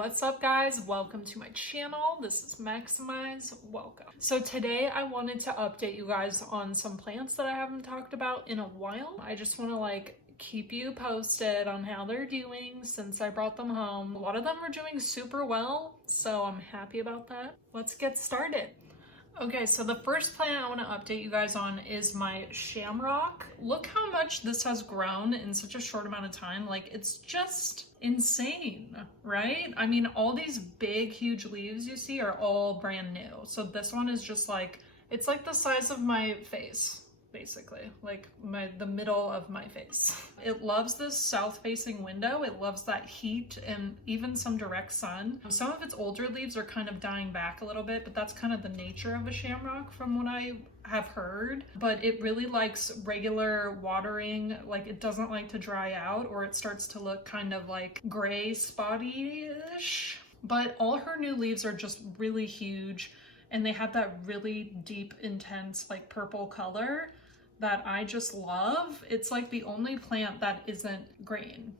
what's up guys? Welcome to my channel. This is Maximize. Welcome. So today I wanted to update you guys on some plants that I haven't talked about in a while. I just want to keep you posted on how they're doing since I brought them home. A lot of them are doing super well, so I'm happy about that. Let's get started. Okay, so the first plant I want to update you guys on is my Shamrock. Look how much this has grown in such a short amount of time. It's just insane, right? I mean, all these big, huge leaves you see are all brand new. So this one is just it's like the size of my face, basically, the middle of my face. It loves this south-facing window. It loves that heat and even some direct sun. Some of its older leaves are kind of dying back a little bit, but that's kind of the nature of a shamrock from what I have heard. But it really likes regular watering. It doesn't like to dry out, or it starts to look kind of gray spotty-ish. But all her new leaves are just really huge, and they have that really deep, intense purple color that I just love. It's the only plant that isn't green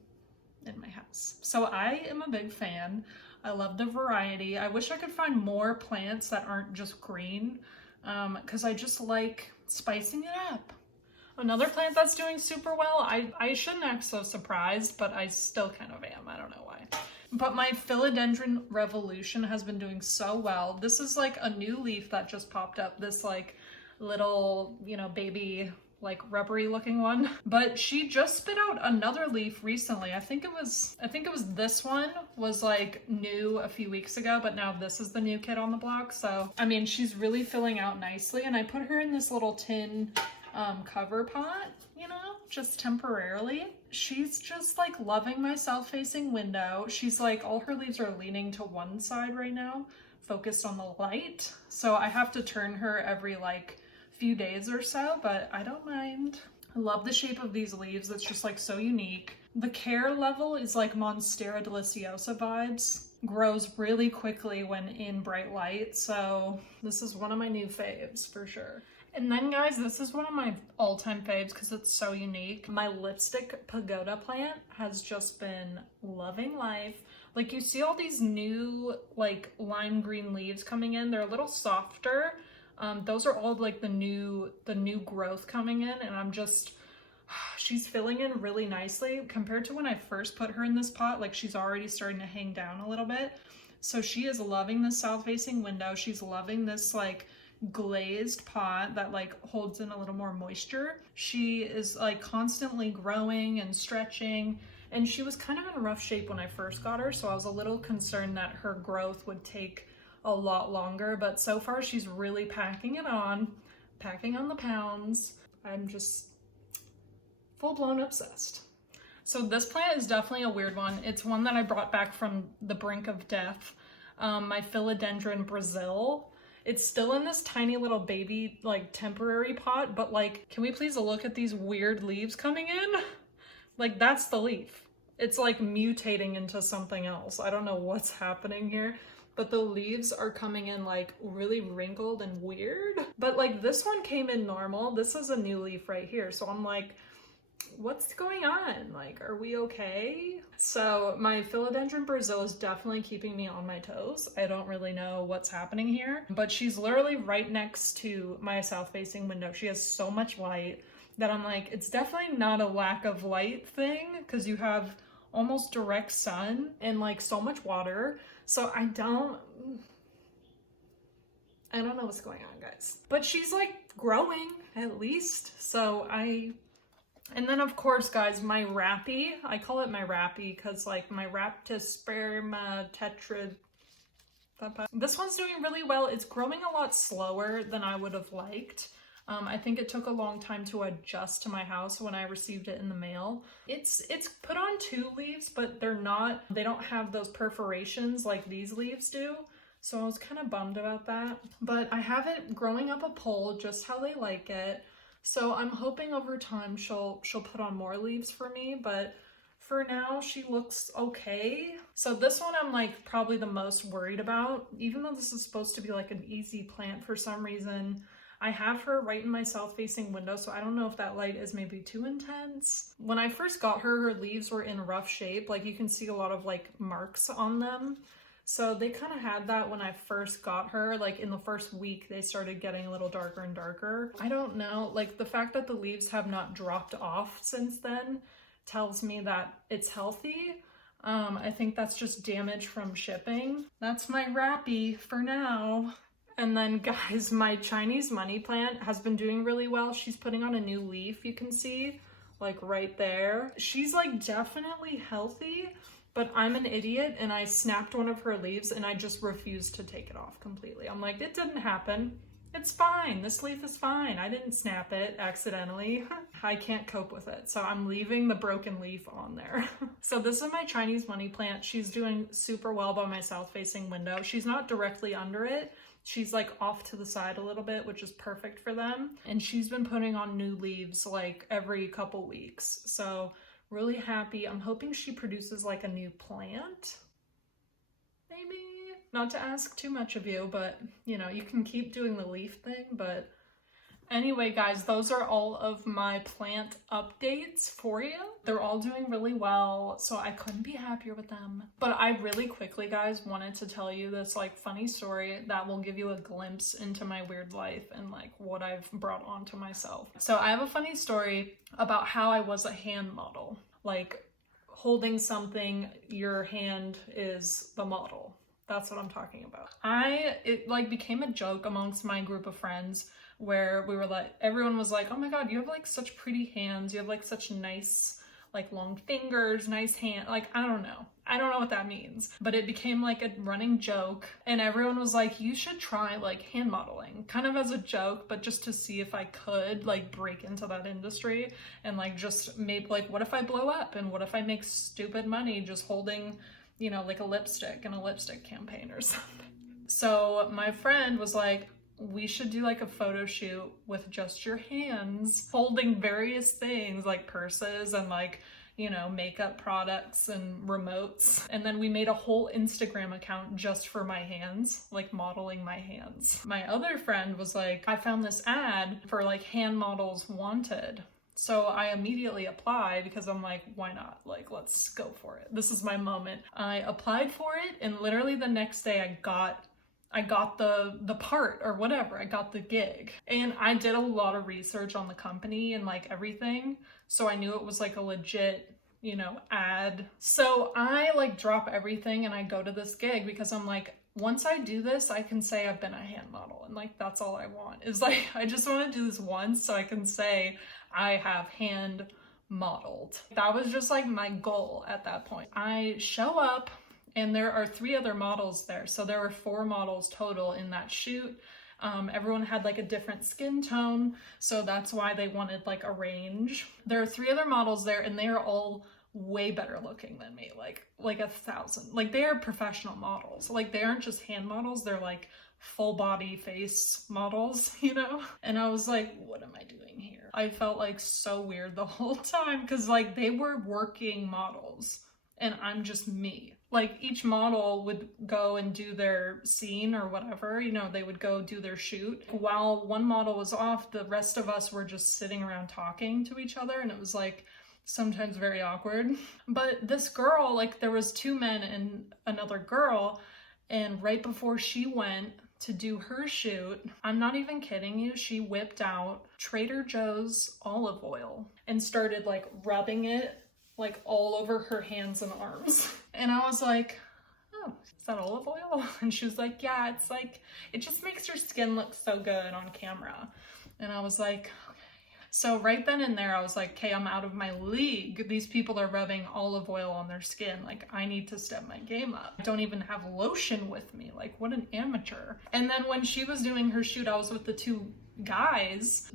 in my house. So I am a big fan. I love the variety. I wish I could find more plants that aren't just green, because I just like spicing it up. Another plant that's doing super well, I shouldn't act so surprised, but I still kind of am. I don't know why. But my Philodendron Revolution has been doing so well. This is a new leaf that just popped up. This little, baby, rubbery looking one. But she just spit out another leaf recently. I think it was this one was new a few weeks ago, but now this is the new kid on the block. So, I mean, she's really filling out nicely, and I put her in this little tin cover pot, just temporarily. She's just loving my south-facing window. She's all her leaves are leaning to one side right now, focused on the light. So I have to turn her every few days or so, but I don't mind. I love the shape of these leaves. It's just so unique. The care level is Monstera deliciosa vibes. Grows really quickly when in bright light. So this is one of my new faves for sure. And then guys, this is one of my all-time faves because it's so unique. My lipstick Pagoda plant has just been loving life. You see all these new lime green leaves coming in. They're a little softer. Those are all the new growth coming in, and I'm just, she's filling in really nicely compared to when I first put her in this pot. She's already starting to hang down a little bit. So she is loving this south-facing window. She's loving this glazed pot that holds in a little more moisture. She is constantly growing and stretching, and she was kind of in rough shape when I first got her, so I was a little concerned that her growth would take a lot longer, but so far she's really packing on the pounds. I'm just full-blown obsessed. So this plant is definitely a weird one. It's one that I brought back from the brink of death. My Philodendron Brazil. It's still in this tiny little baby, temporary pot, but can we please look at these weird leaves coming in? That's the leaf. It's mutating into something else. I don't know what's happening here, but the leaves are coming in really wrinkled and weird. But this one came in normal. This is a new leaf right here. So I'm what's going on? Are we okay? So my Philodendron Brazil is definitely keeping me on my toes. I don't really know what's happening here, but she's literally right next to my south-facing window. She has so much light that I'm it's definitely not a lack of light thing, because you have almost direct sun and so much water. So I don't know what's going on, guys. But she's growing at least. So and then of course, guys, my Rappy, I call it my Rappy because my Raptosperma tetra. This one's doing really well. It's growing a lot slower than I would have liked. I think it took a long time to adjust to my house when I received it in the mail. It's put on 2 leaves, but they don't have those perforations like these leaves do. So I was kind of bummed about that. But I have it growing up a pole just how they like it. So I'm hoping over time she'll put on more leaves for me, but for now she looks okay. So this one I'm probably the most worried about, even though this is supposed to be an easy plant for some reason. I have her right in my south-facing window, so I don't know if that light is maybe too intense. When I first got her, her leaves were in rough shape. Like you can see a lot of like marks on them. So they kind of had that when I first got her. Like in the first week, they started getting a little darker and darker. I don't know, like the fact that the leaves have not dropped off since then tells me that it's healthy. I think that's just damage from shipping. That's my wrappy for now. And then guys, my Chinese money plant has been doing really well. She's putting on a new leaf, you can see, like right there. She's like definitely healthy, but I'm an idiot and I snapped one of her leaves and I just refused to take it off completely. I'm like, it didn't happen. It's fine. This leaf is fine. I didn't snap it accidentally. I can't cope with it. So I'm leaving the broken leaf on there. So this is my Chinese money plant. She's doing super well by my south-facing window. She's not directly under it. She's like off to the side a little bit, which is perfect for them. And she's been putting on new leaves like every couple weeks. So really happy. I'm hoping she produces like a new plant. Maybe. Not to ask too much of you, but you know, you can keep doing the leaf thing. But anyway, guys, those are all of my plant updates for you. They're all doing really well, so I couldn't be happier with them. But I really quickly, guys, wanted to tell you this like funny story that will give you a glimpse into my weird life and like what I've brought onto myself. So I have a funny story about how I was a hand model. Like holding something, your hand is the model. That's what I'm talking about. It like became a joke amongst my group of friends where we were like, everyone was like, oh my God, you have like such pretty hands. You have like such nice, like long fingers, nice hand. Like, I don't know. I don't know what that means, but it became like a running joke. And everyone was like, you should try like hand modeling, kind of as a joke, but just to see if I could like break into that industry and like just maybe like, what if I blow up and what if I make stupid money just holding, you know, like a lipstick in a lipstick campaign or something. So my friend was like, we should do like a photo shoot with just your hands holding various things like purses and like, you know, makeup products and remotes. And then we made a whole Instagram account just for my hands, like modeling my hands. My other friend was like, I found this ad for like hand models wanted. So I immediately applied because I'm like, why not? Like, let's go for it. This is my moment. I applied for it and literally the next day I got the part or whatever. I got the gig. And I did a lot of research on the company and like everything. So I knew it was like a legit, you know, ad. So I like drop everything and I go to this gig because I'm like, once I do this, I can say I've been a hand model. And like, that's all I want is like, I just want to do this once so I can say I have hand modeled. That was just like my goal at that point. I show up and there are 3 other models there. So there were 4 models total in that shoot. Everyone had like a different skin tone. So that's why they wanted like a range. There are 3 other models there and they are all way better looking than me, like 1,000. Like they are professional models. Like they aren't just hand models, they're like full body face models, you know? And I was like, what am I doing here? I felt like so weird the whole time because like they were working models and I'm just me. Like each model would go and do their scene or whatever, you know, they would go do their shoot. While one model was off, the rest of us were just sitting around talking to each other and it was like sometimes very awkward. But this girl, like there was 2 men and another girl, and right before she went to do her shoot, I'm not even kidding you, she whipped out Trader Joe's olive oil and started like rubbing it like all over her hands and arms. And I was like, oh, is that olive oil? And she was like, yeah, it's like, it just makes your skin look so good on camera. And I was like, okay. So right then and there, I was like, okay, I'm out of my league. These people are rubbing olive oil on their skin. Like, I need to step my game up. I don't even have lotion with me. Like, what an amateur. And then when she was doing her shoot, I was with the 2 guys.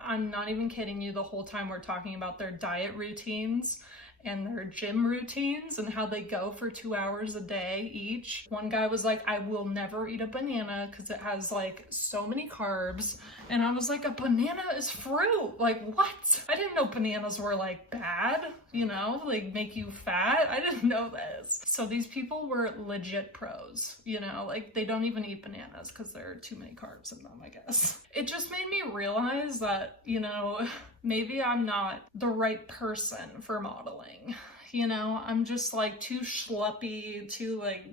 I'm not even kidding you, the whole time we're talking about their diet routines and their gym routines and how they go for 2 hours a day each. One guy was like, I will never eat a banana because it has like so many carbs. And I was like, a banana is fruit. Like, what? I didn't know bananas were like bad, you know, like make you fat. I didn't know this. So these people were legit pros, you know, like they don't even eat bananas because there are too many carbs in them, I guess. It just made me realize that, you know, maybe I'm not the right person for modeling. You know, I'm just like too schleppy, too like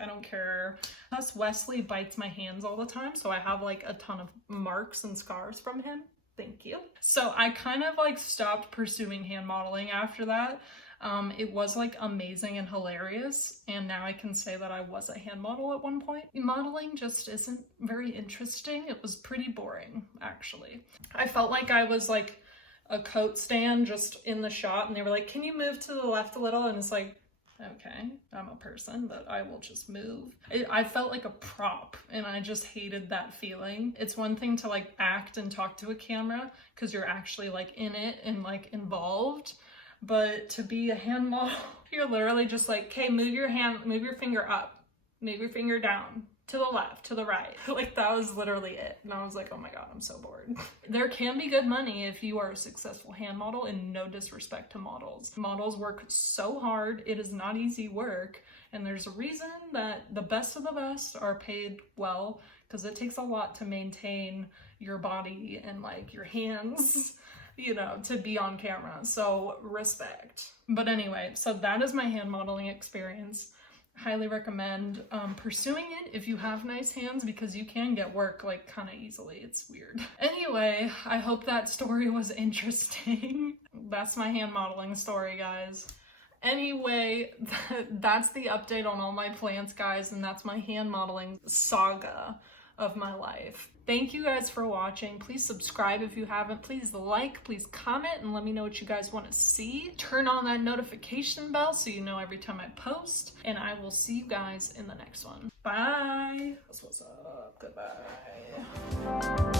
I don't care. Plus Wesley bites my hands all the time, so I have like a ton of marks and scars from him. Thank you. So I kind of like stopped pursuing hand modeling after that. It was like amazing and hilarious, and now I can say that I was a hand model at one point. Modeling just isn't very interesting. It was pretty boring, actually. I felt like I was like a coat stand just in the shot, and they were like, can you move to the left a little? And it's like, okay, I'm a person, but I will just move. I felt like a prop, and I just hated that feeling. It's one thing to like act and talk to a camera because you're actually like in it and like involved, but to be a hand model, you're literally just like, okay, move your hand, move your finger up, move your finger down, to the left, to the right. Like that was literally it. And I was like, oh my God, I'm so bored. There can be good money if you are a successful hand model, and no disrespect to models. Models work so hard. It is not easy work. And there's a reason that the best of the best are paid well, because it takes a lot to maintain your body and like your hands, you know, to be on camera. So respect. But anyway, so that is my hand modeling experience. Highly recommend pursuing it if you have nice hands, because you can get work like kind of easily. It's weird. Anyway, I hope that story was interesting. That's my hand modeling story, guys. Anyway, that's the update on all my plants, guys, and that's my hand modeling saga of my life. Thank you guys for watching. Please subscribe if you haven't. Please like, please comment, and let me know what you guys want to see. Turn on that notification bell so you know every time I post, and I will see you guys in the next one. Bye. That's what's up. Goodbye.